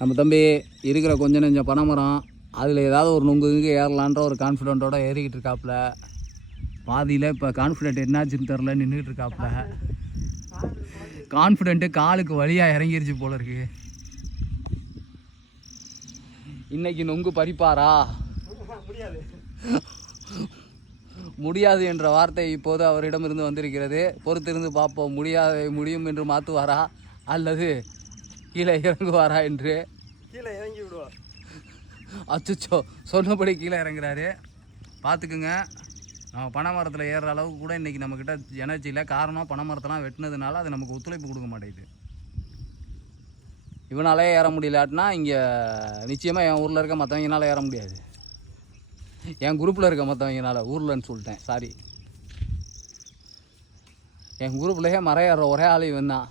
நம்ம தம்பி இருக்கிற கொஞ்சம் நெஞ்சம் பனைமரம் அதில் ஏதாவது ஒரு நொங்கு ஏறலான்ற ஒரு கான்ஃபிடென்ட்டோடு ஏறிக்கிட்டு இருக்காப்புல. பாதியில் இப்போ கான்ஃபிடென்ட் என்னாச்சுன்னு தெரில நின்றுக்கிட்டு இருக்காப்புல. கான்ஃபிடென்ட்டு காலுக்கு வழியாக இறங்கிருச்சு போல இருக்கு. இன்னைக்கு நொங்கு பறிப்பாரா? முடியாது என்ற வார்த்தை இப்போது அவரிடமிருந்து வந்திருக்கிறது. பொறுத்திருந்து பார்ப்போம். முடியும் என்று மாற்றுவாரா அல்லது கீழே இறங்குவாரா என்று. கீழே இறங்கி விடுவார். அச்சுச்சோ, சொன்னபடி கீழே இறங்குறாரு. பார்த்துக்குங்க. நம்ம பனை மரத்தில் ஏறுற அளவுக்கு கூட இன்றைக்கி நம்மக்கிட்ட எனர்ஜி இல்லை. காரணம் பனை மரத்தெல்லாம் வெட்டினதுனால அது நமக்கு ஒத்துழைப்பு கொடுக்க மாட்டேங்குது. இவனாலே ஏற முடியலாட்டினா இங்கே நிச்சயமாக என் ஊரில் இருக்க மற்றவங்கனால ஏற முடியாது. என் குரூப்பில் இருக்க மற்றவங்கனால, ஊர்லன்னு சொல்லிட்டேன், சாரி. என் குரூப்லேயே மரம் ஏறுற ஒரே ஆள் இவன் தான்.